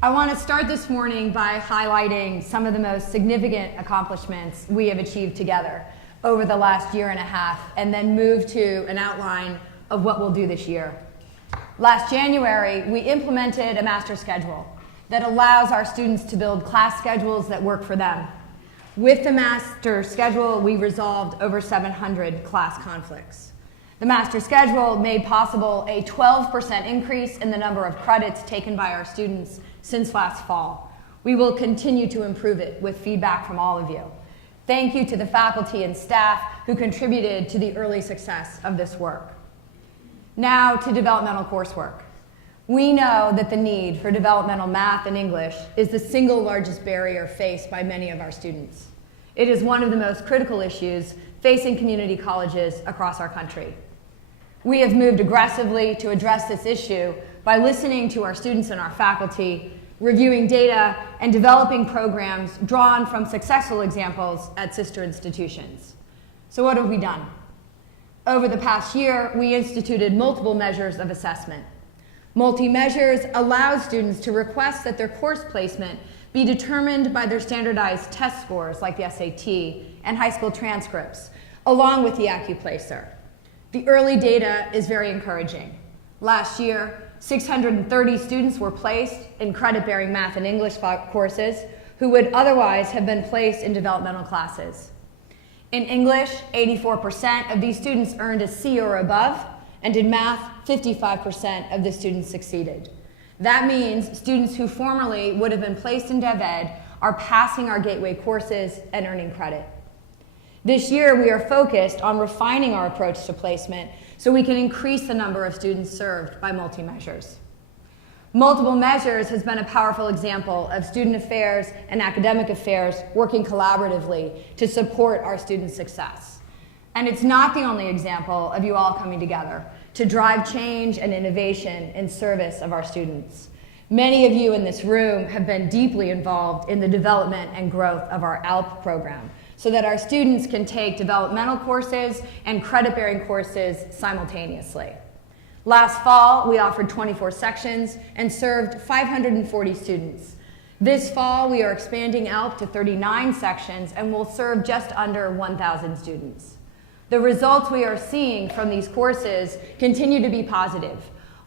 I want to start this morning by highlighting some of the most significant accomplishments we have achieved together over the last year and a half, and then move to an outline of what we'll do this year. Last January, we implemented a master schedule that allows our students to build class schedules that work for them. With the master schedule, we resolved over 700 class conflicts. The master schedule made possible a 12% increase in the number of credits taken by our students since last fall. We will continue to improve it with feedback from all of you. Thank you to the faculty and staff who contributed to the early success of this work. Now to developmental coursework. We know that the need for developmental math and English is the single largest barrier faced by many of our students. It is one of the most critical issues facing community colleges across our country. We have moved aggressively to address this issue by listening to our students and our faculty, reviewing data, and developing programs drawn from successful examples at sister institutions. So what have we done? Over the past year, we instituted multiple measures of assessment. Multi-measures allow students to request that their course placement be determined by their standardized test scores, like the SAT, and high school transcripts, along with the AccuPlacer. The early data is very encouraging. Last year, 630 students were placed in credit-bearing math and English courses who would otherwise have been placed in developmental classes. In English, 84% of these students earned a C or above, and in math, 55% of the students succeeded. That means students who formerly would have been placed in Dev Ed are passing our gateway courses and earning credit. This year, we are focused on refining our approach to placement so we can increase the number of students served by multi-measures. Multiple measures has been a powerful example of student affairs and academic affairs working collaboratively to support our students' success. And it's not the only example of you all coming together to drive change and innovation in service of our students. Many of you in this room have been deeply involved in the development and growth of our ALP program, so that our students can take developmental courses and credit-bearing courses simultaneously. Last fall, we offered 24 sections and served 540 students. This fall, we are expanding ALP to 39 sections and will serve just under 1,000 students. The results we are seeing from these courses continue to be positive.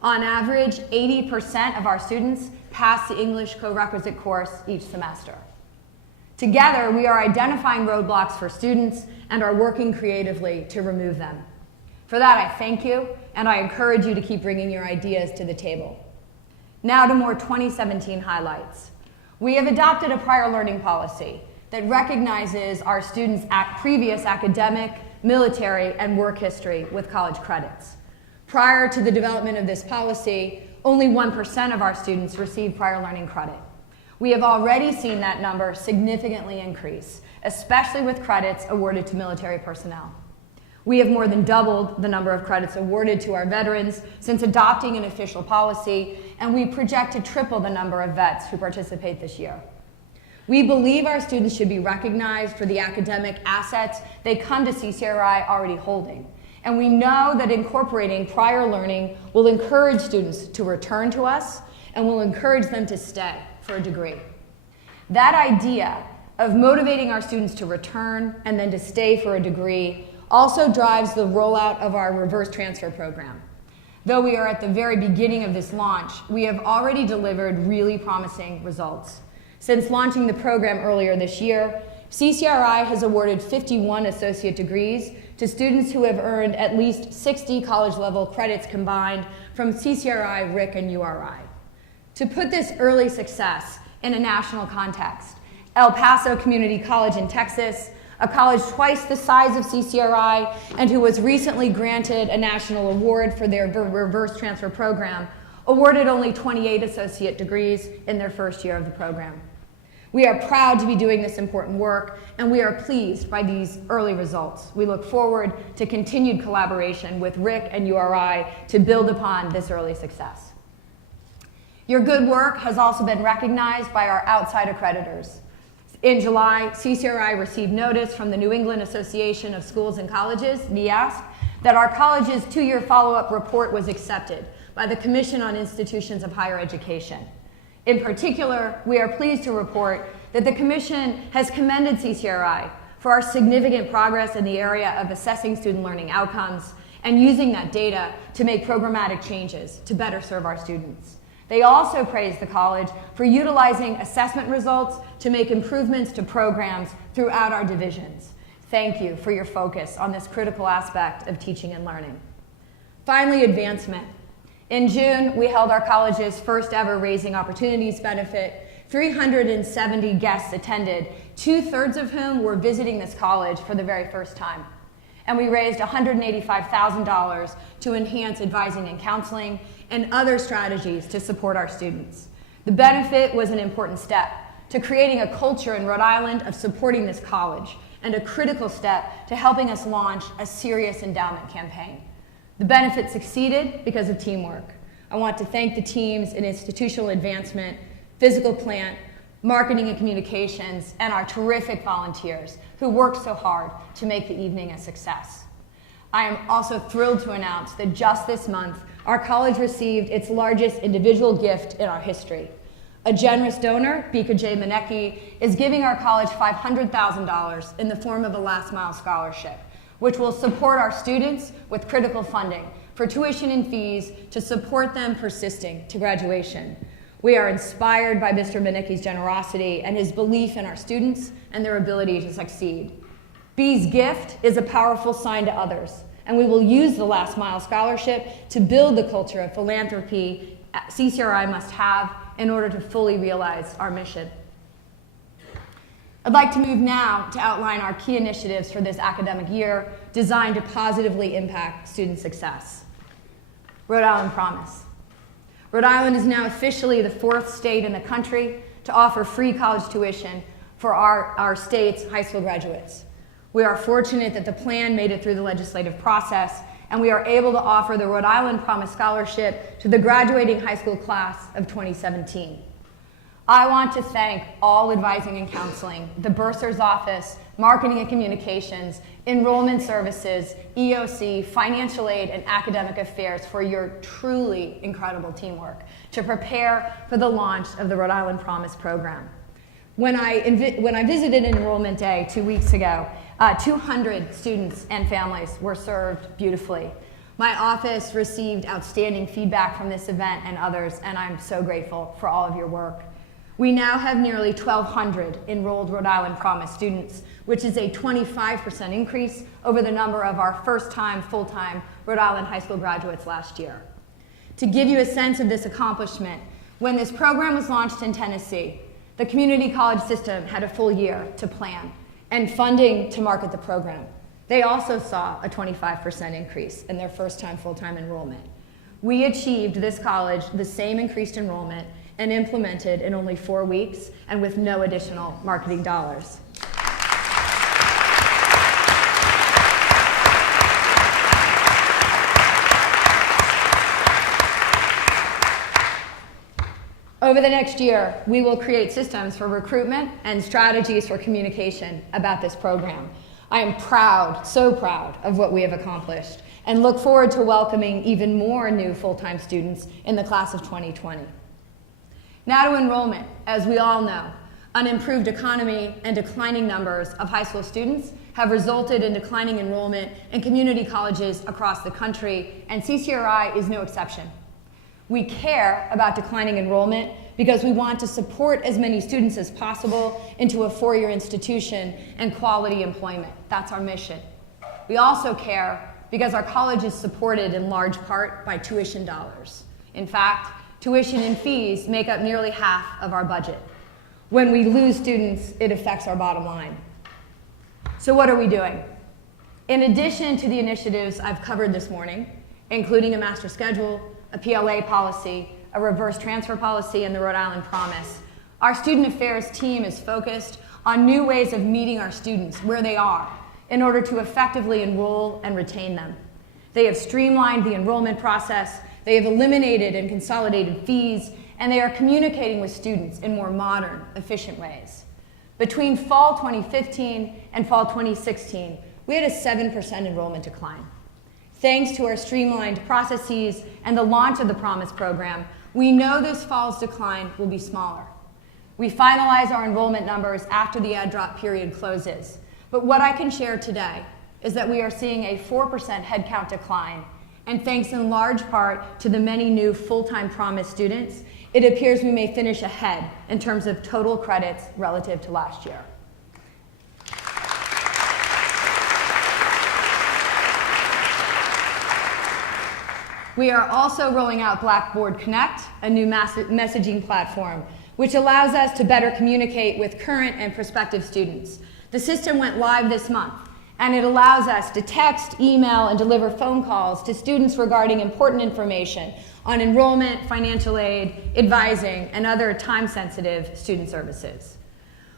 On average, 80% of our students pass the English co-requisite course each semester. Together, we are identifying roadblocks for students and are working creatively to remove them. For that, I thank you, and I encourage you to keep bringing your ideas to the table. Now to more 2017 highlights. We have adopted a prior learning policy that recognizes our students' previous academic, military, and work history with college credits. Prior to the development of this policy, only 1% of our students received prior learning credit. We have already seen that number significantly increase, especially with credits awarded to military personnel. We have more than doubled the number of credits awarded to our veterans since adopting an official policy, and we project to triple the number of vets who participate this year. We believe our students should be recognized for the academic assets they come to CCRI already holding, and we know that incorporating prior learning will encourage students to return to us and will encourage them to stay for a degree. That idea of motivating our students to return and then to stay for a degree also drives the rollout of our reverse transfer program. Though we are at the very beginning of this launch, we have already delivered really promising results. Since launching the program earlier this year, CCRI has awarded 51 associate degrees to students who have earned at least 60 college-level credits combined from CCRI, RIC, and URI. To put this early success in a national context, El Paso Community College in Texas, a college twice the size of CCRI and who was recently granted a national award for their reverse transfer program, awarded only 28 associate degrees in their first year of the program. We are proud to be doing this important work, and we are pleased by these early results. We look forward to continued collaboration with RIC and URI to build upon this early success. Your good work has also been recognized by our outside accreditors. In July, CCRI received notice from the New England Association of Schools and Colleges, NEASC, that our college's 2-year follow-up report was accepted by the Commission on Institutions of Higher Education. In particular, we are pleased to report that the Commission has commended CCRI for our significant progress in the area of assessing student learning outcomes and using that data to make programmatic changes to better serve our students. They also praised the college for utilizing assessment results to make improvements to programs throughout our divisions. Thank you for your focus on this critical aspect of teaching and learning. Finally, advancement. In June, we held our college's first ever Raising Opportunities benefit. 370 guests attended, 2/3 of whom were visiting this college for the very first time. And we raised $185,000 to enhance advising and counseling and other strategies to support our students. The benefit was an important step to creating a culture in Rhode Island of supporting this college and a critical step to helping us launch a serious endowment campaign. The benefit succeeded because of teamwork. I want to thank the teams in institutional advancement, physical plant, marketing and communications, and our terrific volunteers who worked so hard to make the evening a success. I am also thrilled to announce that just this month, our college received its largest individual gift in our history. A generous donor, Bika J. Manecki, is giving our college $500,000 in the form of a last mile scholarship, which will support our students with critical funding for tuition and fees to support them persisting to graduation. We are inspired by Mr. Manecki's generosity and his belief in our students and their ability to succeed. B's gift is a powerful sign to others, and we will use the Last Mile Scholarship to build the culture of philanthropy CCRI must have in order to fully realize our mission. I'd like to move now to outline our key initiatives for this academic year designed to positively impact student success. Rhode Island Promise. Rhode Island is now officially the 4th state in the country to offer free college tuition for our state's high school graduates. We are fortunate that the plan made it through the legislative process, and we are able to offer the Rhode Island Promise Scholarship to the graduating high school class of 2017. I want to thank all advising and counseling, the bursar's office, marketing and communications, enrollment services, EOC, financial aid, and academic affairs for your truly incredible teamwork to prepare for the launch of the Rhode Island Promise program. When I visited Enrollment Day 2 weeks ago, 200 students and families were served beautifully. My office received outstanding feedback from this event and others, and I'm so grateful for all of your work. We now have nearly 1,200 enrolled Rhode Island Promise students, which is a 25% increase over the number of our first-time, full-time Rhode Island high school graduates last year. To give you a sense of this accomplishment, when this program was launched in Tennessee, the community college system had a full year to plan and funding to market the program. They also saw a 25% increase in their first-time, full-time enrollment. We achieved this college the same increased enrollment and implemented in only 4 weeks and with no additional marketing dollars. Over the next year, we will create systems for recruitment and strategies for communication about this program. I am proud, so proud of what we have accomplished and look forward to welcoming even more new full-time students in the class of 2020. Now to enrollment. As we all know, an improved economy and declining numbers of high school students have resulted in declining enrollment in community colleges across the country, and CCRI is no exception. We care about declining enrollment because we want to support as many students as possible into a four-year institution and quality employment. That's our mission. We also care because our college is supported in large part by tuition dollars. In fact, tuition and fees make up nearly half of our budget. When we lose students, it affects our bottom line. So what are we doing? In addition to the initiatives I've covered this morning, including a master schedule, a PLA policy, a reverse transfer policy, and the Rhode Island Promise, our student affairs team is focused on new ways of meeting our students where they are in order to effectively enroll and retain them. They have streamlined the enrollment process, they have eliminated and consolidated fees, and they are communicating with students in more modern, efficient ways. Between fall 2015 and fall 2016, we had a 7% enrollment decline. Thanks to our streamlined processes and the launch of the Promise program, we know this fall's decline will be smaller. We finalize our enrollment numbers after the add drop period closes. But what I can share today is that we are seeing a 4% headcount decline, and thanks in large part to the many new full-time promise students, it appears we may finish ahead in terms of total credits relative to last year. We are also rolling out Blackboard Connect, a new messaging platform, which allows us to better communicate with current and prospective students. The system went live this month, and it allows us to text, email, and deliver phone calls to students regarding important information on enrollment, financial aid, advising, and other time-sensitive student services.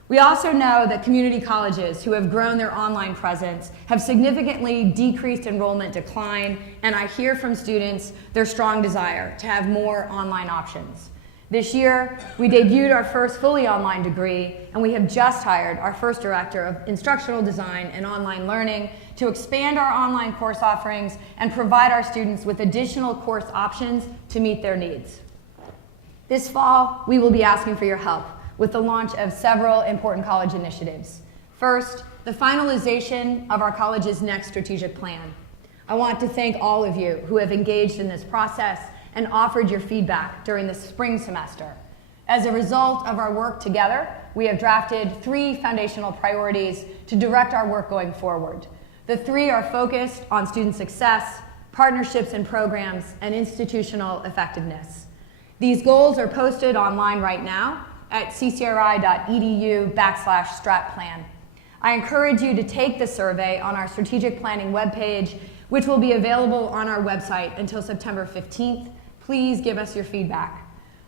We also know that community colleges who have grown their online presence have significantly decreased enrollment decline, and I hear from students their strong desire to have more online options. This year, we debuted our first fully online degree, and we have just hired our first director of instructional design and online learning to expand our online course offerings and provide our students with additional course options to meet their needs. This fall, we will be asking for your help with the launch of several important college initiatives. First, the finalization of our college's next strategic plan. I want to thank all of you who have engaged in this process and offered your feedback during the spring semester. As a result of our work together, we have drafted 3 foundational priorities to direct our work going forward. The 3 are focused on student success, partnerships and programs, and institutional effectiveness. These goals are posted online right now at ccri.edu/stratplan. I encourage you to take the survey on our strategic planning webpage, which will be available on our website until September 15th. Please give us your feedback.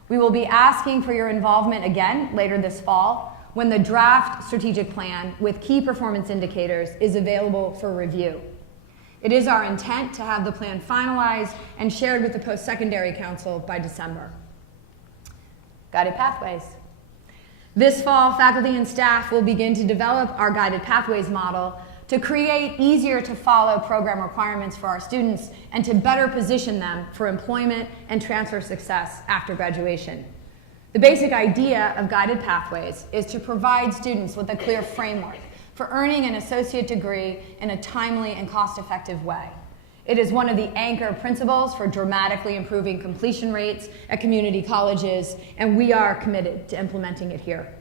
We will be asking for your involvement again later this fall when the draft strategic plan with key performance indicators is available for review. It is our intent to have the plan finalized and shared with the Post-Secondary Council by December. Guided Pathways. This fall, faculty and staff will begin to develop our Guided Pathways model to create easier to follow program requirements for our students and to better position them for employment and transfer success after graduation. The basic idea of Guided Pathways is to provide students with a clear framework for earning an associate degree in a timely and cost-effective way. It is one of the anchor principles for dramatically improving completion rates at community colleges, and we are committed to implementing it here.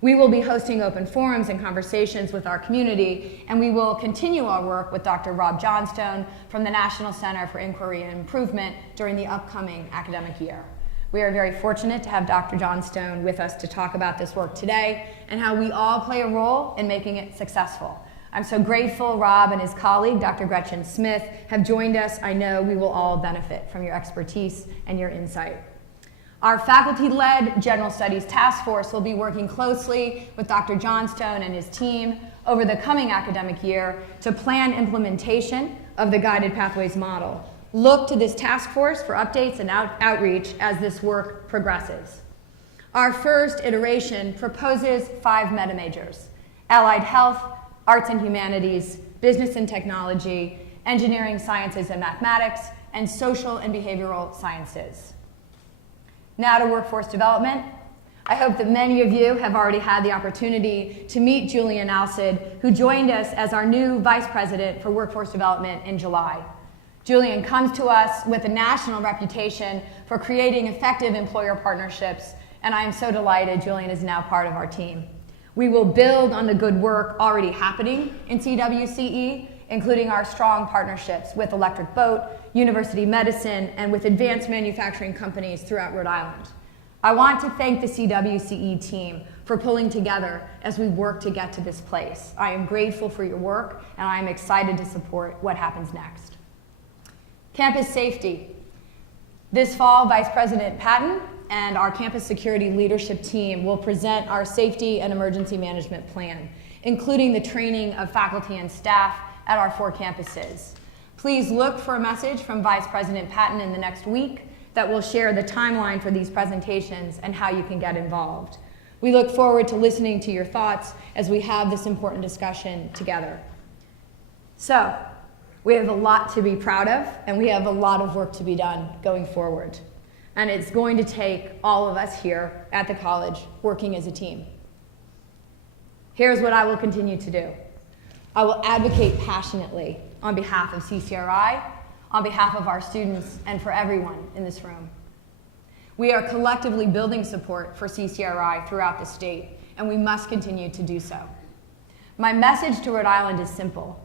We will be hosting open forums and conversations with our community, and we will continue our work with Dr. Rob Johnstone from the National Center for Inquiry and Improvement during the upcoming academic year. We are very fortunate to have Dr. Johnstone with us to talk about this work today and how we all play a role in making it successful. I'm so grateful Rob and his colleague, Dr. Gretchen Smith, have joined us. I know we will all benefit from your expertise and your insight. Our faculty-led General Studies Task Force will be working closely with Dr. Johnstone and his team over the coming academic year to plan implementation of the Guided Pathways model. Look to this task force for updates and outreach as this work progresses. Our first iteration proposes 5 meta majors: allied health, arts and humanities, business and technology, engineering, sciences and mathematics, and social and behavioral sciences. Now to workforce development. I hope that many of you have already had the opportunity to meet Julian Alcid, who joined us as our new Vice President for Workforce Development in July. Julian comes to us with a national reputation for creating effective employer partnerships, and I am so delighted Julian is now part of our team. We will build on the good work already happening in CWCE, including our strong partnerships with Electric Boat, University Medicine, and with advanced manufacturing companies throughout Rhode Island. I want to thank the CWCE team for pulling together as we work to get to this place. I am grateful for your work, and I am excited to support what happens next. Campus safety. This fall, Vice President Patton and our campus security leadership team will present our safety and emergency management plan, including the training of faculty and staff at our 4 campuses. Please look for a message from Vice President Patton in the next week that will share the timeline for these presentations and how you can get involved. We look forward to listening to your thoughts as we have this important discussion together. So, we have a lot to be proud of, and we have a lot of work to be done going forward. and it's going to take all of us here at the college working as a team. Here's what I will continue to do. I will advocate passionately on behalf of CCRI, on behalf of our students, and for everyone in this room. We are collectively building support for CCRI throughout the state, and we must continue to do so. My message to Rhode Island is simple.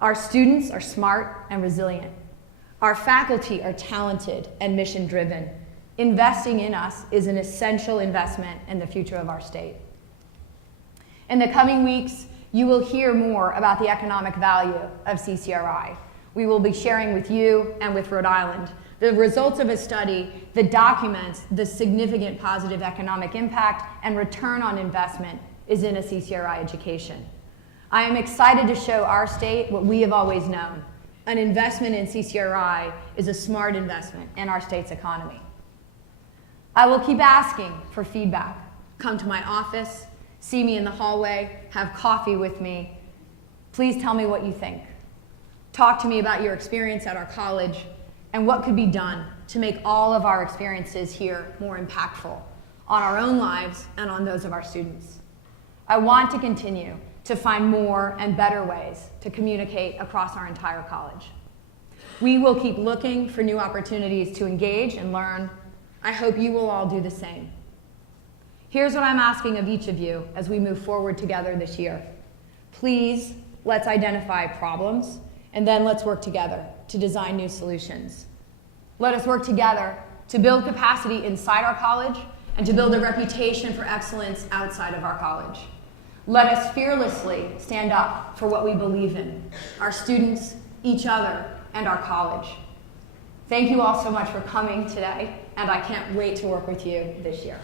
Our students are smart and resilient. Our faculty are talented and mission-driven. Investing in us is an essential investment in the future of our state. In the coming weeks, you will hear more about the economic value of CCRI. We will be sharing with you and with Rhode Island the results of a study that documents the significant positive economic impact and return on investment is in a CCRI education. I am excited to show our state what we have always known. An investment in CCRI is a smart investment in our state's economy. I will keep asking for feedback. Come to my office, see me in the hallway, have coffee with me. Please tell me what you think. Talk to me about your experience at our college and what could be done to make all of our experiences here more impactful on our own lives and on those of our students. I want to continue to find more and better ways to communicate across our entire college. We will keep looking for new opportunities to engage and learn. I hope you will all do the same. Here's what I'm asking of each of you as we move forward together this year. Please, let's identify problems, and then let's work together to design new solutions. Let us work together to build capacity inside our college and to build a reputation for excellence outside of our college. Let us fearlessly stand up for what we believe in, our students, each other, and our college. Thank you all so much for coming today, and I can't wait to work with you this year.